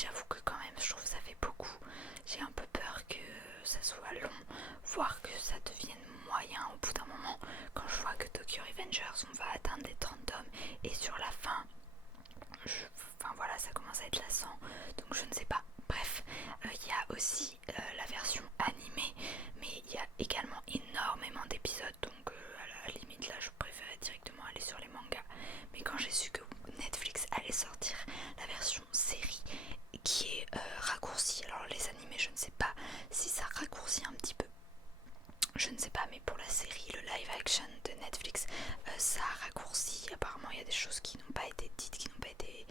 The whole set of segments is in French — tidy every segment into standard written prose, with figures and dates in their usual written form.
j'avoue que quand même je trouve que ça fait beaucoup. J'ai un peu peur que ça soit long, voire que ça devienne moyen au bout d'un moment. Quand je vois que Tokyo Revengers on va atteindre des 30 tomes et sur la fin, enfin voilà, ça commence à être lassant, donc je ne sais pas. Bref, il y a aussi la version animée, mais il y a également énormément d'épisodes, donc à la limite là je préférais directement aller sur les mangas. Mais quand j'ai su que Netflix allait sortir la version série qui est raccourcie, alors les animés je ne sais pas si ça raccourcit un petit peu, je ne sais pas, mais pour la série, le live action de Netflix, ça raccourcit. Apparemment, il y a des choses qui n'ont pas été dites, qui n'ont pas été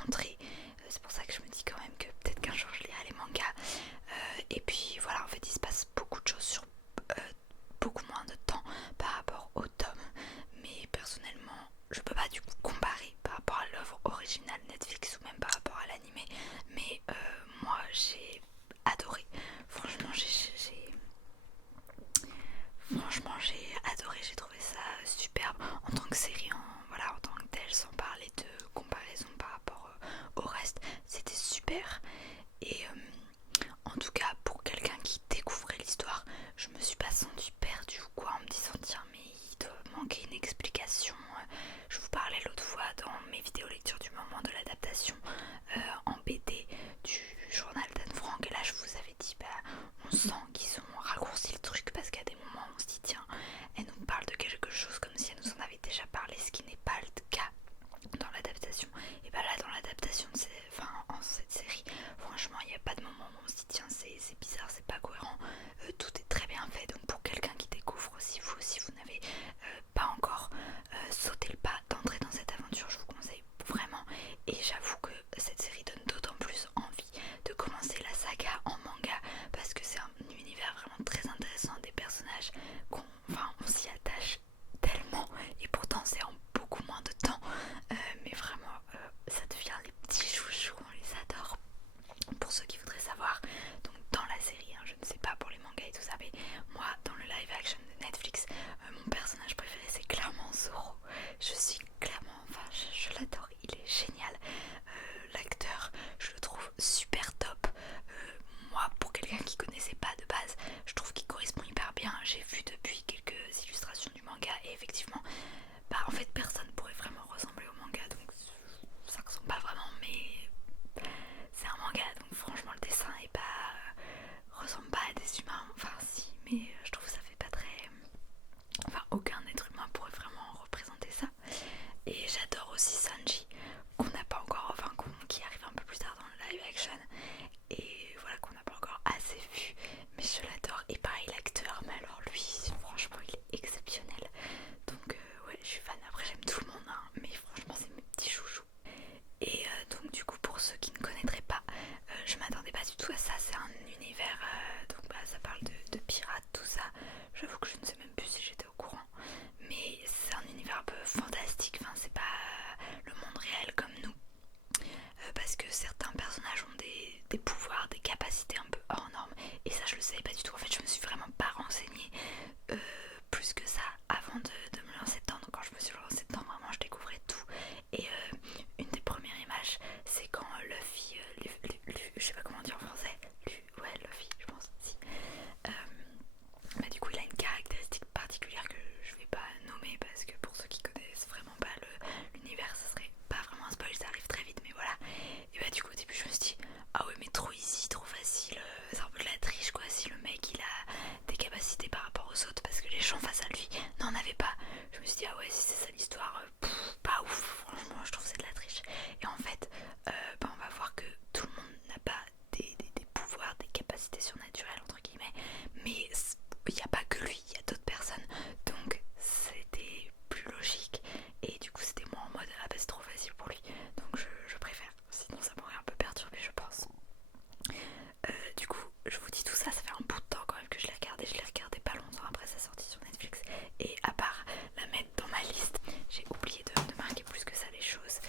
montrées. C'est pour ça que je me dis quand même que peut-être qu'un jour je lirai les mangas. Et puis voilà, en fait, il se passe beaucoup de choses sur beaucoup moins de temps par rapport au tome. Mais personnellement, je peux pas du coup comparer par rapport à l'œuvre originale Netflix ou même par rapport à l'animé. Mais moi, j'ai adoré. Franchement, Franchement, j'ai adoré, j'ai trouvé ça superbe en tant que série, voilà, en tant que telle, sans parler de comparaison par rapport au reste, c'était super. Et en tout cas, pour quelqu'un qui découvrait l'histoire, je me suis pas sentie perdue ou quoi en me disant tiens, mais il doit manquer une explication. Je vous parlais l'autre fois dans mes vidéos lecture du moment de l'adaptation en BD du journal d'Anne Frank, et là je vous avais dit on sent qu'ils ont raccourci le truc parce qu'à des moments on se dit tiens, elle nous parle de quelque chose comme si elle nous en avait déjà parlé, ce qui n'est pas le cas dans l'adaptation. Et bah là dans l'adaptation en cette série, franchement il n'y a pas de moment où on se dit tiens c'est bizarre, c'est pas cohérent. Tout est très bien fait, donc pour quelqu'un qui découvre, si vous n'avez pas encore sauté le pas d'entrer dans cette aventure, je vous conseille vraiment. Et j'avoue que cette série donne d'autant plus envie de commencer la saga en manga parce que c'est un univers vraiment très intéressant, des personnages on s'y attache tellement et pourtant c'est en beaucoup moins de temps. Mais vraiment ça devient les petits chouchous, on les adore. Pour ceux qui voudraient savoir, donc dans la série, je ne sais pas pour les mangas et tout ça, mais moi dans le live action de Netflix, mon personnage préféré c'est clairement Zoro. Je suis clairement, je l'adore, il est génial. L'acteur, je le trouve super top. Moi, pour quelqu'un qui connaissait pas de base, je trouve qu'il correspond hyper bien. J'ai vu depuis quelques illustrations du manga et effectivement, en fait personne pourrait vraiment ressembler au manga, donc ça ressemble pas vraiment, mais c'est un manga, donc franchement le dessin est pas ressemble pas à des humains, enfin si, mais je trouve que ça fait pas très, aucun être humain pourrait vraiment représenter ça. Et j'adore aussi Sanji, qu'on n'a pas encore, qui arrive un peu plus tard dans le live action, et voilà, qu'on n'a pas encore assez vu, mais je l'adore. Et pareil l'acteur, mais alors lui franchement il est exceptionnel, donc ouais je suis fan. Après j'aime tout le monde, mais franchement c'est mes petits chouchous. Et donc du coup pour ceux qui ne connaîtraient pas, je m'attendais pas du tout à ça. C'est un univers, ça parle de pirates, tout ça. J'avoue que je ne sais même plus si j'étais au courant, mais c'est un univers un peu fantastique, c'est pas le monde réel comme nous. Parce que certains personnages ont des pouvoirs, des capacités un peu hors normes, et ça je le savais pas du tout. En fait je me suis vraiment pas renseignée plus que ça avant de me lancer dedans. Donc quand je me suis lancée dedans, vraiment je découvrais tout. Et une des premières images, c'est quand Luffy, je sais pas comment dire en français, ouais Luffy je pense, si. Du coup il a une caractéristique particulière que je vais pas nommer parce que pour ceux qui connaissent vraiment pas l'univers, ça serait pas vraiment un spoil, ça arrive très vite, mais voilà. Et du coup au début je me suis dit ah ouais mais trop easy, trop facile, c'est un peu de la triche quoi si le mec il a des capacités par rapport aux autres, parce que les gens face à lui n'en avaient pas. Je me suis dit ah ouais si c'est ça l'histoire, pas ouf, franchement je trouve que c'est de la triche. Et en fait on va voir que tout le monde n'a pas des pouvoirs, des capacités surnaturelles entre guillemets, mais il n'y a pas que lui, il y a d'autres personnes, donc c'était plus logique. Et du coup c'était moins en mode ah bah c'est trop facile pour lui, donc je préfère, sinon ça m'aurait un peu perturbé je pense. Du coup je vous dis tout ça, ça fait un bout de temps quand même que je l'ai regardé pas longtemps après sa sortie sur Netflix, et à part la mettre dans ma liste, j'ai oublié de marquer plus que ça les choses.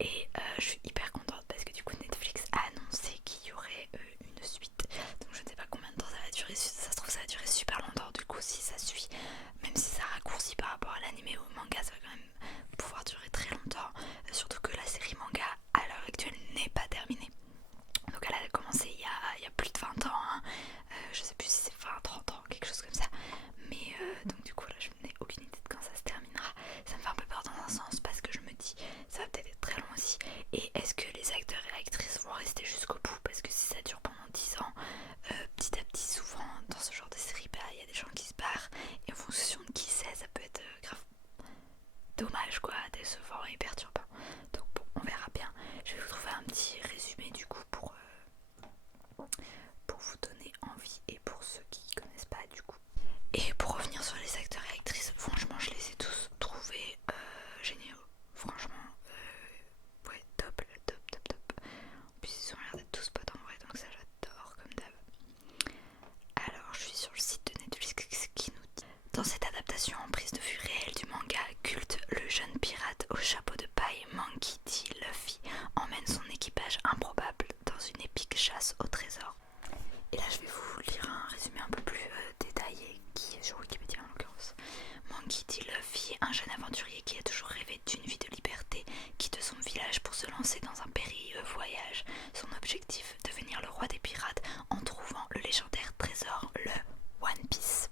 Et je suis hyper contente parce que du coup Netflix a annoncé qu'il y aurait une suite, donc je ne sais pas combien de temps ça va durer, ça se trouve ça va durer super longtemps. Du coup si ça suit, même si ça raccourcit par rapport à l'animé ou au manga, ça va quand même pouvoir durer très longtemps, surtout que la série manga à l'heure actuelle n'est pas terminée. commencé il y a plus de 20 ans, hein. Je sais plus si c'est 20, 30 ans, quelque chose comme ça. Mais donc du coup là je n'ai aucune idée de quand ça se terminera. Ça me fait un peu peur dans un sens parce que je me dis ça va peut-être être très long aussi. Et est-ce que les acteurs et actrices vont rester jusqu'au bout? Parce que si ça dure pendant 10 ans, petit à petit souvent dans ce genre de série, bah il y a des gens qui se barrent. Et en fonction de qui c'est, ça peut être grave dommage quoi, décevant et perturbant. Donc bon, on verra bien. Je vais vous trouver un petit résumé du coup pour vous donner envie et pour ceux qui connaissent pas du coup. Et pour revenir sur les acteurs et actrices, franchement je les ai tous trouvés géniaux. Franchement, ouais, top, top, top, top. En plus ils ont l'air d'être tous potes en vrai, donc ça j'adore comme d'hab. Alors je suis sur le site de Netflix qui nous dit: dans cette adaptation en prise de vue réelle du manga culte, le jeune pirate au chapeau de paille Monkey D. Luffy emmène son équipage improbable dans une épique chasse au trésor. Et là je vais vous lire un résumé un peu plus détaillé qui est sur Wikipédia en l'occurrence. Monkey D. Luffy, un jeune aventurier qui a toujours rêvé d'une vie de liberté, quitte son village pour se lancer dans un périlleux voyage. Son objectif, devenir le roi des pirates en trouvant le légendaire trésor, le One Piece.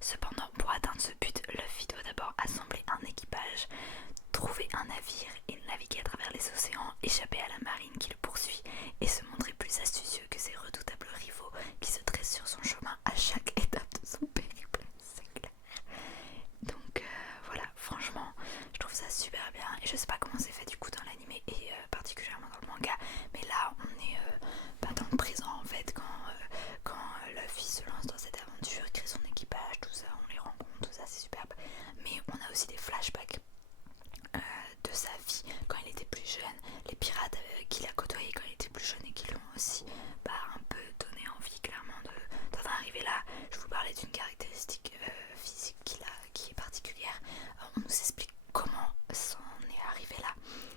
Cependant, pour atteindre ce but, Luffy doit d'abord assembler un équipage, trouver un navire et naviguer à travers les océans, échapper à la marine qui le poursuit et se montrer plus astucieux que ses redoutables rivaux qui se dressent sur son chemin à chaque étape de son périple, c'est clair. Donc voilà, franchement, je trouve ça super bien et je sais pas comment c'est fait du coup dans l'anime et particulièrement dans le manga, mais là on est pas dans le présent en fait quand Luffy se lance dans cette aventure, crée son équipage, tout ça, on les rencontre, tout ça c'est superbe, mais on a aussi des flashbacks de sa vie quand il était plus jeune, les pirates qu'il a côtoyés quand il était plus jeune et qui l'ont aussi un peu donné envie clairement d'en arriver là. Je vous parlais d'une caractéristique physique qui est particulière. On nous explique comment s'en est arrivé là,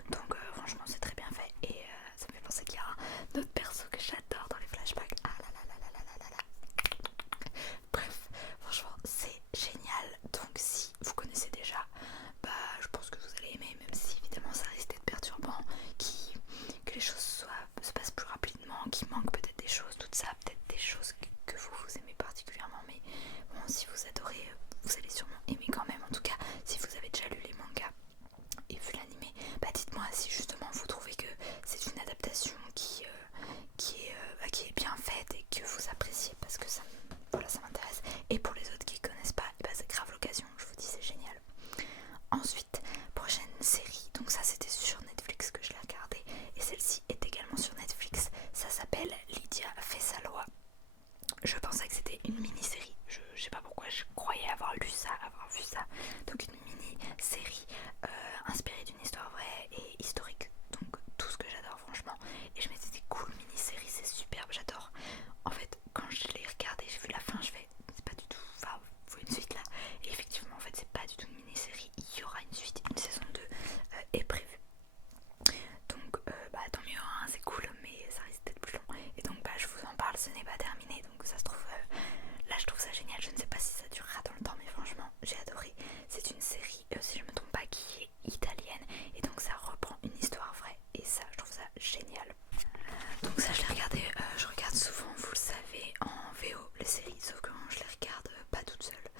donc franchement c'est très bien fait et ça me fait penser qu'il y a un autre perso que j'adore dans les flashbacks. Ah là là là là là là là là. Bref, franchement c'est génial, donc si vous connaissez déjà, je pense que vous allez aimer, même si évidemment ça risque d'être perturbant, que les choses se passent plus rapidement, qu'il manque peut-être des choses, tout ça, peut-être des choses que vous aimez particulièrement, mais bon, si vous adorez, vous allez sûrement aimer quand même. En tout cas, si vous avez déjà lu les mangas et vu l'animé, dites-moi si justement vous trouvez que c'est une adaptation qui est bien faite et que vous appréciez, parce que ça m'intéresse. Et pour les autres qui ne connaissent pas, c'est grave l'occasion, je vous dis, c'est génial. Ensuite, prochaine série, donc ça c'était sur Netflix que je l'ai regardé et celle-ci est également sur Netflix, ça s'appelle Lydia fait sa loi. Je pensais que c'était une mini-série, je sais pas pourquoi je croyais avoir lu ça, avoir vu ça, donc une mini-série inspirée d'une histoire vraie et historique, donc tout ce que j'adore franchement, et je m'étais dit cool, mini-série c'est superbe, j'adore. En fait quand je l'ai regardé, j'ai vu la fin, je fais c'est pas du tout, faut une suite là, et effectivement en fait c'est pas du tout une mini-série, il y aura une suite, une saison 2 est prévue, donc tant mieux, hein, c'est cool, mais ça risque d'être plus long, et donc je vous en parle, ce n'est pas terminé, donc ça se trouve là je trouve ça génial, je ne sais pas si ça durera dans le temps, mais franchement j'ai adoré. C'est une série, si je me trompe pas, qui est italienne, et donc ça reprend une histoire vraie, et ça je trouve ça génial. Donc ça je l'ai regardé, je regarde souvent, vous le savez, en VO les séries, sauf que je les regarde pas toute seule,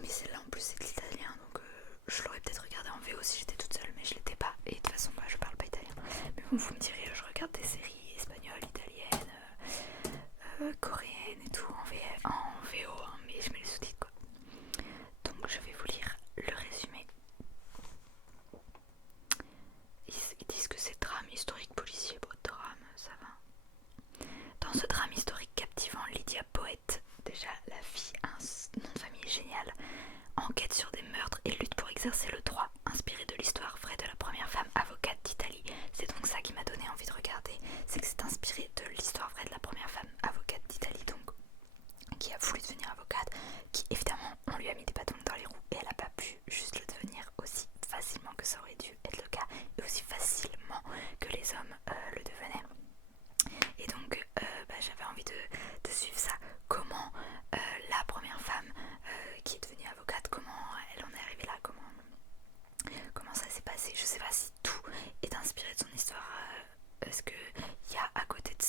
mais celle-là en plus c'est de l'italien, donc je l'aurais peut-être regardé en VO si j'étais toute seule, mais je l'étais pas, et de toute façon je parle pas italien. Mais bon, vous me direz, je regarde des séries espagnoles, italiennes, coréennes et tout en VO, hein, mais je mets les sous-titres quoi. Donc je vais vous lire le résumé. Ils disent que c'est drame historique policier, bon drame ça va. Dans ce drame historique captivant, Lydia Poète, déjà la fille a un nom de famille génial, enquête sur des meurtres et lutte pour exercer le droit, inspiré de l'histoire vraie de la première femme avocate d'Italie. C'est donc ça qui m'a donné envie de regarder, c'est que c'est inspiré de l'histoire vraie de la première femme avocate d'Italie, donc qui a voulu devenir avocate, qui évidemment on lui a mis des bâtons dans les roues et elle n'a pas pu juste le devenir aussi facilement que ça aurait dû être le cas et aussi facilement que les hommes le devenaient. Et donc j'avais envie de suivre ça, comment la première femme qui est devenue avocate, comment elle en est arrivée là, comment ça s'est passé. Je sais pas si tout est inspiré de son histoire, parce qu'il y a à côté de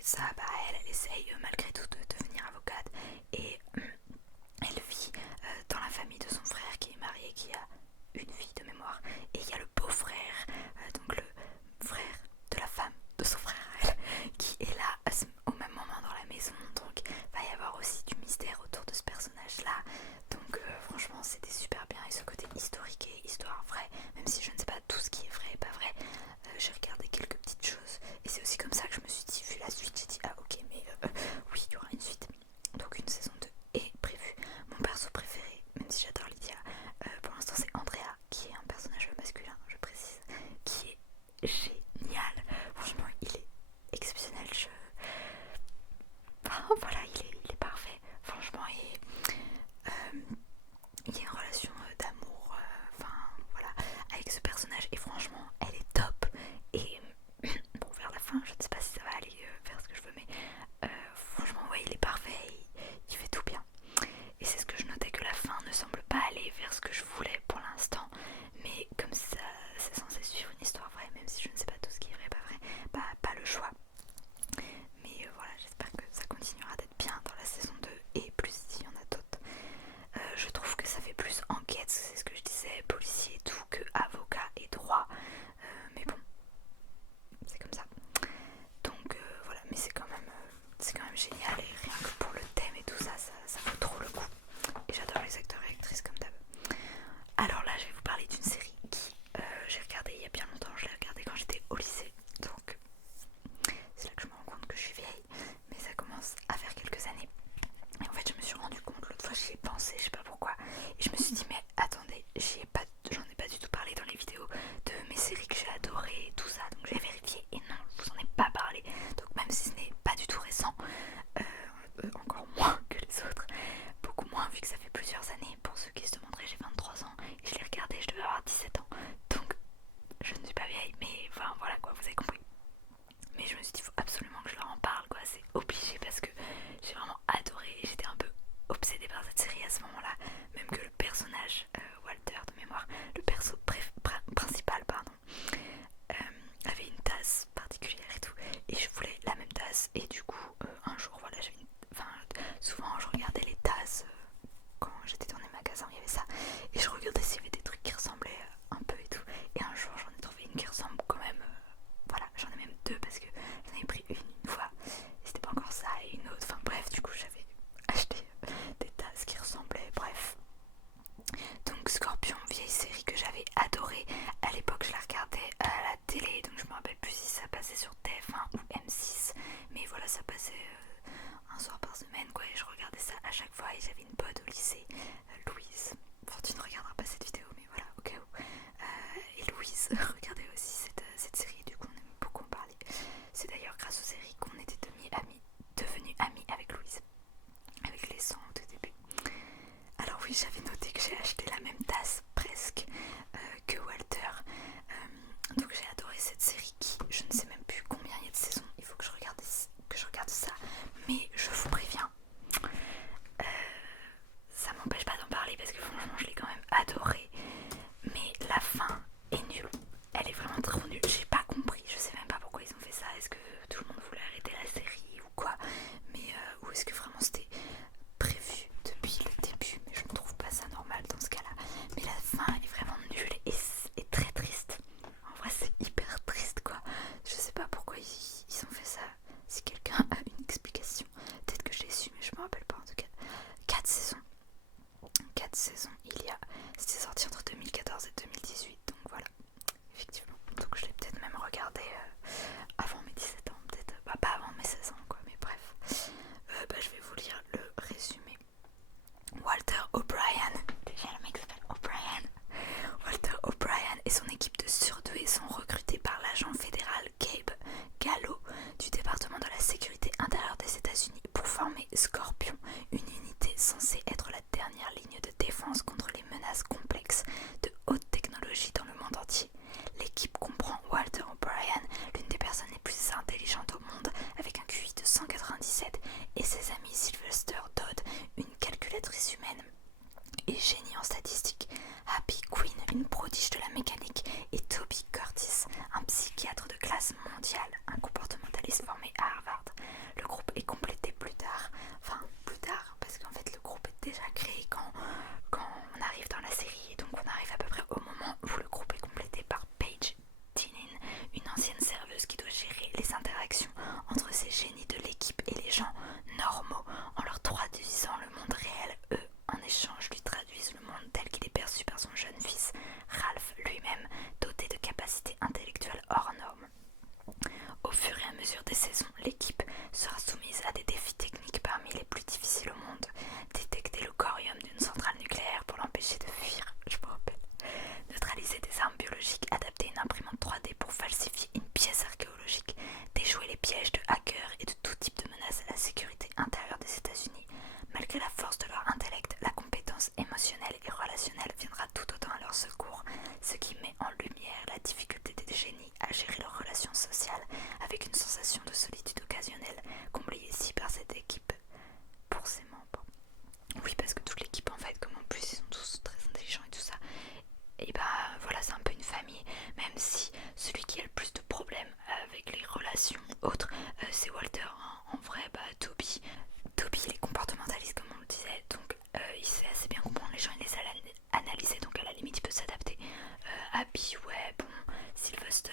côté de ça, bah, elle essaye malgré tout de devenir avocate et elle vit dans la famille de son frère qui est marié, qui a une fille de mémoire, et il y a le beau-frère, donc le frère de la femme de son frère à elle, qui est là au même moment dans la maison, donc il va y avoir aussi du mystère autour de ce personnage là, donc franchement c'était super bien, et ce côté historique et histoire vraie, même si je ne sais pas tout ce qui est vrai et pas vrai, j'ai regardé quelques petites choses, et c'est aussi comme ça que je me suis dit, vu la suite, j'ai dit ah ok, mais oui il y aura une suite, donc une saison 2 est prévue. Mon perso préféré, même si j'adore Lydia, pour l'instant c'est Andrea, qui est un personnage masculin, je précise, qui est génial. Franchement, il est exceptionnel. Enfin, voilà, il est parfait. Franchement, il y a une relation d'amour, enfin voilà, avec ce personnage, et franchement, elle est top. Et bon, vers la fin, je ne sais pas si ça va aller vers ce que je veux, mais franchement, ouais, il est parfait. Il fait tout bien. Et c'est ce que je notais, que la fin ne semble pas aller vers ce que je voulais pour l'instant, mais comme ça c'est censé suivre une histoire vraie, même si je ne sais pas tout ce qui est vrai, pas vrai, bah pas le choix. Mais voilà, j'espère que ça continuera d'être bien dans la saison 2 et plus s'il y en a d'autres. Je trouve que ça fait plus enquête, c'est ce que je disais, policier et tout, que avocat et droit, mais bon, c'est comme ça. Donc voilà, mais c'est quand même génial, et rien que pour le thème et tout ça, ça vaut trop le coup. Et j'adore les acteurs et actrices comme d'hab. Alors là, je vais vous parler d'une série qui j'ai regardée il y a bien longtemps. Je l'ai regardée quand j'étais au lycée, donc c'est là que je me rends compte que je suis vieille, mais ça commence à faire quelques années. Et en fait, je me suis rendu compte l'autre fois, j'y ai pensé, je sais pas pourquoi, et je me suis dit mais attendez, j'en ai pas du tout parlé dans les vidéos de mes séries que j'ai adorées et tout ça, donc j'ai vérifié et non, je vous en ai pas parlé. Donc même si ce n'est pas du tout récent, encore moins que les autres, beaucoup moins vu que ça fait plusieurs années. Pour ceux qui se demanderaient, j'ai 23 ans et je l'ai regardé, je devais avoir 17 ans, donc je ne suis pas vieille, mais enfin voilà quoi, vous avez compris. Mais je me suis dit, il faut absolument que je leur en parle quoi, c'est obligé, parce que j'ai vraiment adoré, j'étais un peu obsédée par cette série à ce moment là, même que le personnage Walter de mémoire, le perso principal pardon, avait une tasse particulière et tout, et je voulais la même tasse, et du coup un jour voilà, souvent je regardais les tasses quand j'étais dans les magasins, il y avait ça, et je regardais s'il y avait des trucs qui ressemblaient un peu et tout, et un jour j'en ai trouvé une qui ressemble quand même, voilà, j'en ai même deux parce que j'en avais pris une fois, et c'était pas encore ça, et une autre, enfin bref, du coup j'avais acheté des tasses qui ressemblaient, bref. Donc Scorpion, vieille série que j'avais adorée, à l'époque je la regardais à la télé, donc je me rappelle plus si ça passait sur TF1 ou M6, mais voilà, ça passait un soir par semaine quoi, et je regardais ça à chaque fois, et j'avais une pote au lycée, Louise, enfin tu ne regarderas pas cette vidéo mais voilà, au cas où, et Louise regardait aussi cette série, du coup on aime beaucoup en parler. mesure des saisons, l'équipe sera soumise à des défis techniques parmi les plus difficiles au monde. Détecter le corium d'une centrale nucléaire pour l'empêcher de fuir, je me rappelle. Neutraliser des armes biologiques, adapter une imprimante 3D pour falsifier une pièce archéologique, déjouer les pièges de hackers et de tout type de menaces à la sécurité intérieure des États-Unis. Malgré la force de leur intellect, la compétence émotionnelle et relationnelle viendra tout autant à leur secours, ce qui met en lumière la difficulté des génies à gérer leurs relations sociales avec une sensation de solitude occasionnelle, comblée ici par cette équipe pour ses membres. Oui, parce que toute l'équipe en fait, comme en plus ils sont tous très intelligents et tout ça, et bah voilà, c'est un peu une famille, même si celui qui a le plus de problèmes avec les relations autres, c'est Walter, hein. En vrai, bah Toby il est comportementaliste comme on le disait, donc il sait assez bien comprendre les gens, il les a analysés, donc à la limite il peut s'adapter. Abby, ouais, bon, Sylvester,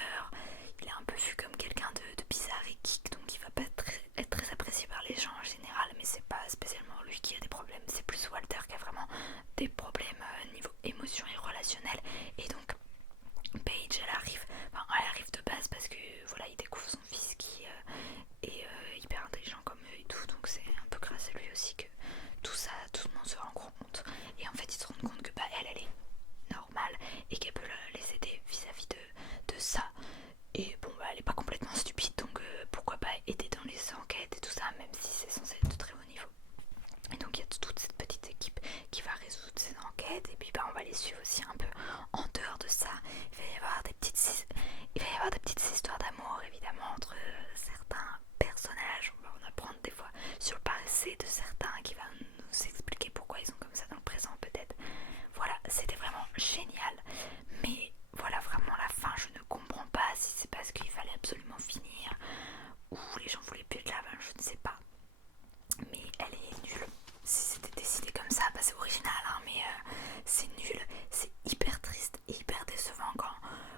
il est un peu vu comme quelqu'un de bizarre et geek, donc il va pas être très apprécié par les gens en général, mais c'est pas spécialement lui qui a des problèmes, c'est plus Walter qui a vraiment des problèmes niveau émotion et relationnel. Et donc Paige, elle arrive de base parce que voilà, il découvre son fils qui est hyper intelligent comme eux et tout, donc c'est un peu grâce à lui aussi que tout le monde se rend compte. Et en fait ils se rendent compte que bah elle est normale et qu'elle peut les aider vis-à-vis de ça. Et bon bah elle est pas complètement stupide, donc pourquoi pas aider dans les enquêtes et tout ça, même si c'est censé être de très haut niveau. Et donc il y a toute cette petite équipe qui va résoudre ces enquêtes, et puis bah on va les suivre aussi un peu en dehors de ça. Il va y avoir des petites histoires d'amour évidemment entre certains personnages. On va en apprendre des fois sur le passé de certains qui va nous expliquer pourquoi ils sont comme ça dans le présent peut-être. Voilà, c'était vraiment génial. Mais voilà, vraiment la fin, je ne comprends pas si c'est parce qu'il fallait absolument finir ou les gens voulaient plus de la fin, je ne sais pas. Mais elle est nulle. Si c'était décidé comme ça, bah c'est original, hein, mais c'est nul. C'est hyper triste et hyper décevant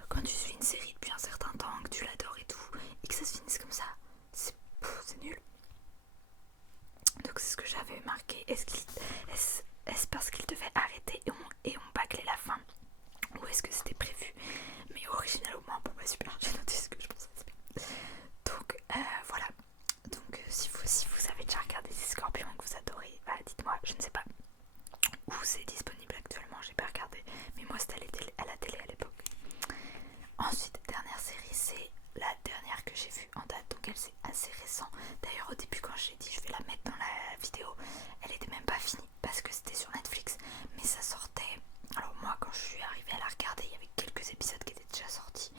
quand tu suis une série depuis un certain temps, que tu l'adores et tout, et que ça se finisse comme ça. C'est nul. Donc c'est ce que j'avais marqué. Est-ce parce qu'ils devaient arrêter et on bâclait la fin, ou est-ce que c'était prévu? Mais original au moins, bon bah super, j'ai noté ce que je pensais. Donc voilà. Donc si vous avez déjà regardé des Scorpions que vous adorez, bah dites-moi, je ne sais pas où c'est disponible actuellement, j'ai pas regardé, mais moi c'était à la télé à l'époque. Ensuite, dernière série, c'est la dernière que j'ai vue en date, donc elle c'est assez récent. D'ailleurs au début quand j'ai dit je vais la mettre dans la vidéo, elle était même pas finie parce que c'était sur Netflix, mais ça sortait. Alors moi quand je suis arrivée à la regarder, il y avait quelques épisodes qui étaient déjà sortis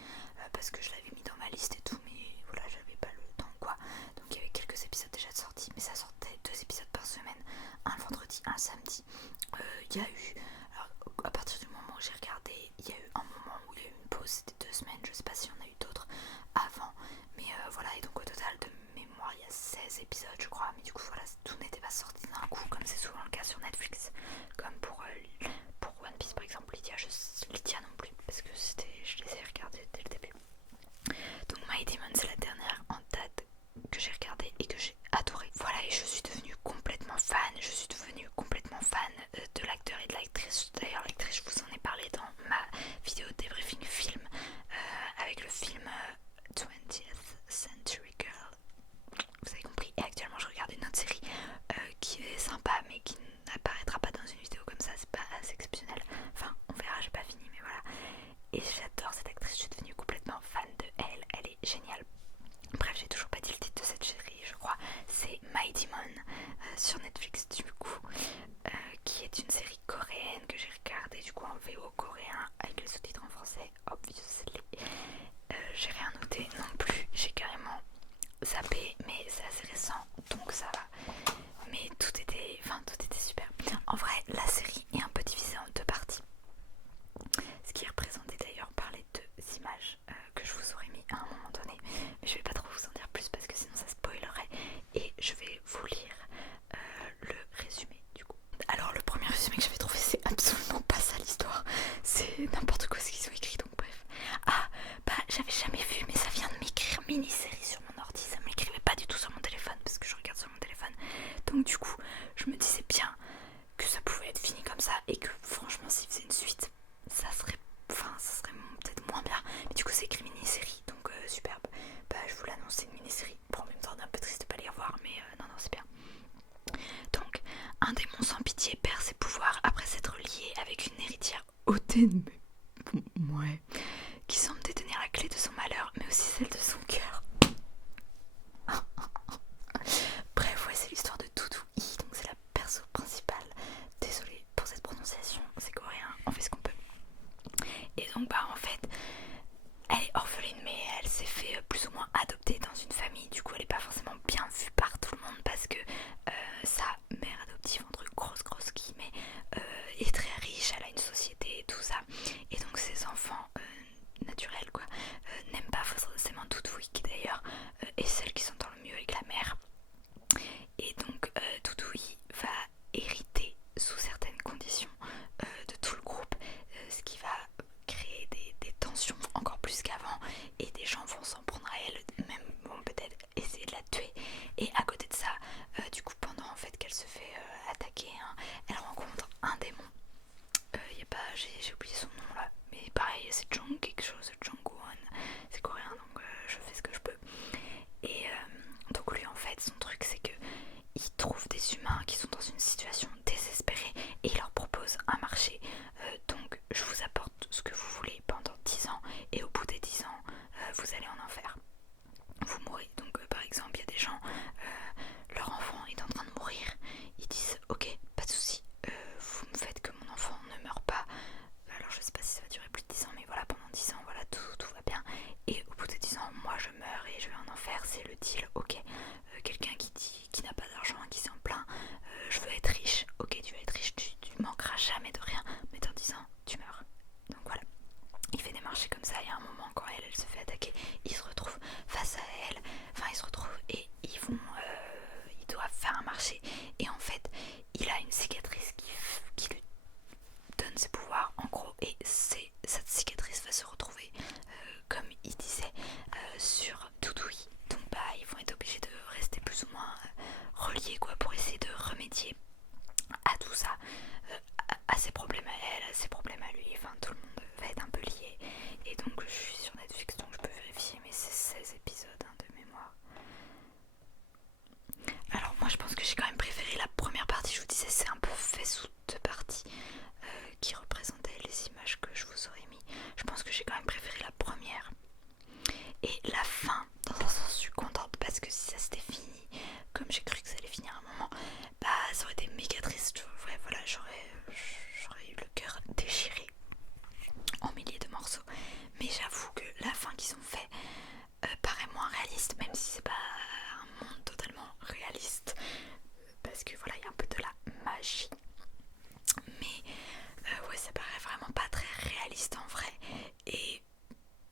parce que je l'avais mis dans ma liste et tout, mais voilà, j'avais pas le temps quoi. Donc il y avait quelques épisodes déjà sortis, mais ça sortait 2 épisodes par semaine, un le vendredi, un le samedi. Il y a eu, alors, à partir du moment où j'ai regardé, il y a eu un moment où il y a eu une pause, c'était 2 semaines, je sais pas si on a eu d'autres avant, mais voilà. Et donc au total de mémoire il y a 16 épisodes je crois, mais du coup voilà, tout n'était pas sorti d'un coup comme c'est souvent le cas sur Netflix, comme pour One Piece par exemple. Lydia non plus, parce que je les ai regardés dès le début. Donc My Demon c'est la dernière en date que j'ai regardée et que j'ai adoré. Voilà, et je suis devenue complètement fan, de l'acteur et de l'actrice. D'ailleurs l'actrice, je vous en ai parlé dans ma vidéo débriefing film avec le film 20th Century Girl, vous avez compris. Et actuellement je regarde une autre série qui est sympa mais qui n'apparaîtra pas dans une vidéo comme ça, c'est pas assez exceptionnel. Enfin on verra, j'ai pas fini, mais voilà. Et j'adore cette actrice, je suis devenue complètement fan de elle, elle est géniale. Bref, j'ai toujours pas dit le titre de cette série, je crois. C'est My Demon sur Netflix du coup, qui est une série coréenne que j'ai regardée du coup en VO coréen avec les sous-titres en français, obviously. J'ai rien noté non plus, j'ai carrément zappé, mais c'est assez récent donc ça va. Mais tout était super. En vrai, la série est un peu divisée en 2 parties, ce qui est représenté d'ailleurs par les 2 images que je vous aurais mis à un moment donné, mais je vais pas trop vous en dire plus parce que sinon ça spoilerait, et je vais vous lire le résumé du coup. Alors le premier résumé que j'avais trouvé, c'est absolument pas ça l'histoire, c'est n'importe quoi ce qu'ils ont écrit, donc bref. Ah bah j'avais jamais vu, mais ça vient de m'écrire mini-série sur mon ordi, ça m'écrivait pas du tout sur mon téléphone parce que je regarde sur mon téléphone, donc du coup je me disais bien que ça pouvait être fini comme ça et que franchement s'ils faisaient une suite ça serait peut-être moins bien, mais du coup c'est écrit mini-série, donc superbe. Bah je vous l'annonce, c'est une mini-série Ouais, qui semble détenir la clé de son malheur, mais aussi celle de son cœur. Bref, ouais, c'est l'histoire de Doudou I, donc c'est la perso principale. Désolée pour cette prononciation, c'est coréen, on fait ce qu'on peut. Et donc bah en fait, elle est orpheline, mais elle s'est fait plus ou moins adopter dans une famille. Du coup elle est pas forcément bien vue par tout le monde parce que sa mère adoptive, entre grosses guillemets, est très riche, elle a une société et tout ça. Et donc ses enfants naturels quoi n'aiment pas forcément Doudou qui d'ailleurs est celle qui s'entend le mieux avec la mère. Et donc Doudou va hériter sous certaines conditions de tout le groupe, ce qui va créer des tensions encore plus qu'avant, et des gens vont s'en prendre à elle, même vont peut-être essayer de la tuer. Et à côté de ça, du coup pendant en fait qu'elle se fait attaquer, hein, elle rencontre un démon. J'ai oublié son nom là, mais pareil c'est Jong quelque chose, Jongwon, c'est coréen donc je fais ce que je peux. Et donc lui en fait son truc c'est que il trouve des humains qui sont dans une situation désespérée et il leur propose un marché. Donc je vous apporte ce que vous voulez pendant 10 ans et au bout des 10 ans vous allez en enfer. Vous mourrez. Donc par exemple il y a des gens, leur enfant est en train de mourir, ils disent ok pas de souci, vous me faites que mon enfant ne meure pas. Alors je sais pas si ça va durer plus de 10 ans, mais voilà, pendant 10 ans voilà tout va bien, et au bout de 10 ans moi je meurs et je vais en enfer, c'est le deal. Ok, quelqu'un qui n'a pas d'argent, qui s'en plaint, je veux être riche. Ok, tu veux être riche, tu manqueras jamais de rien, mais dans 10 ans tu meurs. Donc voilà, il fait des marchés comme ça. Il y a un moment quand elle se fait attaquer, il se retrouve face à elle, enfin ils se retrouvent et ils doivent faire un marché. Et en fait il a une cicatrice qui lui donne ses pouvoirs en gros, et cette cicatrice va se retrouver comme il disait sur Doudoui. Donc bah ils vont être obligés de rester plus ou moins reliés quoi, pour essayer de remédier à tout ça, à ses problèmes à elle, à ses problèmes à lui. Enfin tout le monde va être un peu lié. Et donc je suis sur Netflix donc je peux vérifier, mais c'est 16 épisodes hein, de mémoire. Alors moi je pense que j'ai quand même préféré la première partie. Je vous disais c'est un peu fait sous deux parties qui représentaient les images que je vous aurais mis. Je pense que j'ai quand même préféré la première. Et la fin, dans un sens, je suis contente parce que si ça s'était fini comme j'ai cru que ça allait finir à un moment, bah ça aurait été méga triste. Ouais, voilà, j'aurais eu le cœur déchiré en milliers de morceaux. Mais j'avoue que la fin qu'ils ont fait paraît moins réaliste, même si c'est pas un monde totalement réaliste, parce que voilà, il y a un peu de la magie. Mais ouais, ça paraît vraiment pas très réaliste en vrai. Et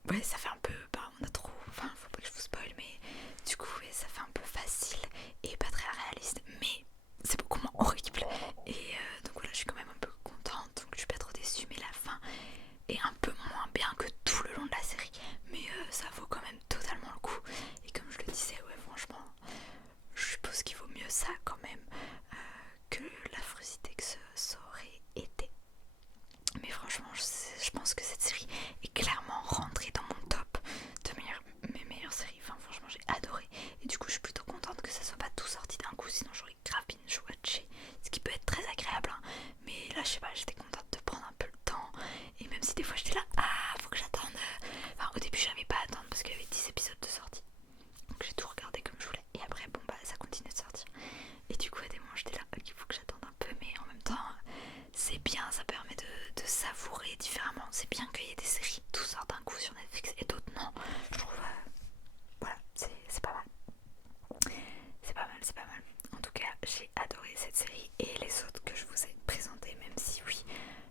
ouais, ça fait un peu, bah on a trop, enfin faut pas que je vous spoil, mais du coup ouais, ça fait un peu facile et pas très réaliste, mais c'est beaucoup moins horrible. Et donc voilà, je suis quand même un peu contente, donc je suis pas trop déçue, mais la fin est un peu moins bien que tout le long de la série, mais ça vaut quand même totalement le coup. Et comme je le disais, ouais franchement, je suppose qu'il vaut mieux ça quand même que l'affreusité que ça aurait été. Mais franchement, je pense que cette série est clairement rentrée dans mon top de mes meilleures séries. Enfin, franchement, j'ai adoré. Et du coup, je suis plutôt contente que ça soit pas tout sorti d'un coup. Sinon, j'aurais grave binge-watché. Ce qui peut être très agréable. Hein. Mais là, je sais pas, j'étais contente de prendre un peu le temps. Et même si des fois, j'étais là, ah, faut que j'attende. Enfin, au début, j'avais pas à attendre parce qu'il y avait 10 épisodes de sortie. Donc, j'ai tout regardé comme je voulais. Et après, bon, bah, ça continue de sortir. Et du coup, à des moments, j'étais là, il faut que j'attende un peu. Mais en même temps, c'est bien, ça permet de savourer différemment. C'est bien qu'il y ait des séries tout sort d'un coup sur Netflix et d'autres non. Je trouve voilà, c'est pas mal. C'est pas mal. En tout cas, j'ai adoré cette série et les autres que je vous ai présentées, même si oui,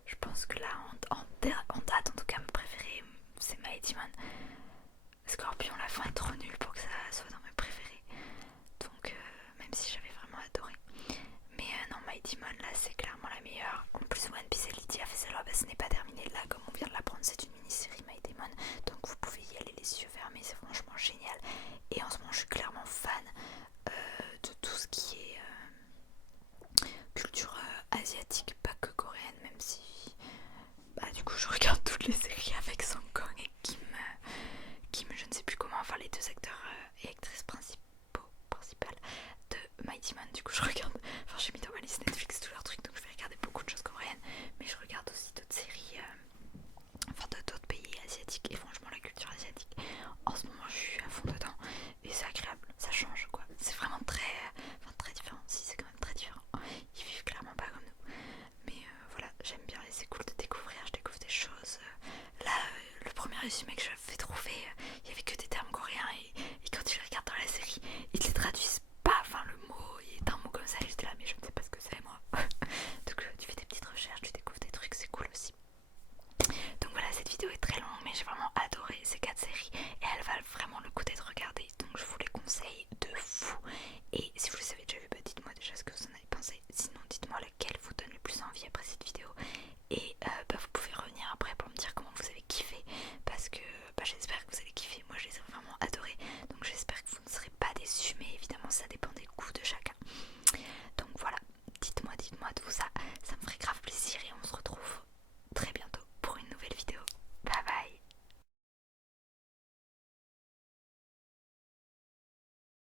je pense que là en date en tout cas, ma préférée c'est Mighty Demon. Scorpion, la fin est trop nulle pour que ça soit dans mes préférés. Donc même si j'avais vraiment adoré. Mais non, Mighty Demon là c'est clairement la meilleure. En plus One Piece et Lydia fait ça, bah, ce n'est pas terminé là comme on vient de l'apprendre, c'est une mini-série Mighty Demon. Donc vous pouvez y aller les yeux fermés, c'est franchement génial. Et en ce moment je suis clairement fan de tout ce qui est culture asiatique, pas que coréenne, même si bah du coup je regarde toutes les séries avec Song Kang et Kim, je ne sais plus comment, enfin les deux acteurs et actrices principales de Mighty Man. Du coup je regarde, enfin j'ai mis dans ma liste Netflix